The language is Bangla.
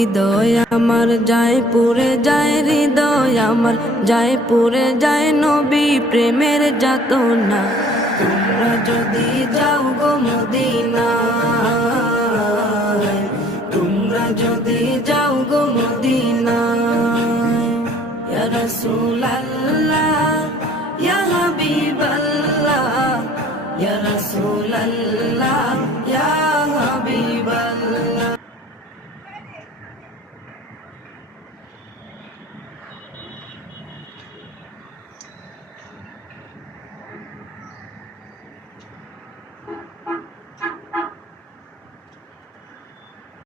হৃদয় আমার যায় পুরে যায়, হৃদয় আমার যায় পুরে যায়, নবী প্রেমের যাতনা। তোমরা যদি যাও গো মদিনায়, তোমরা যদি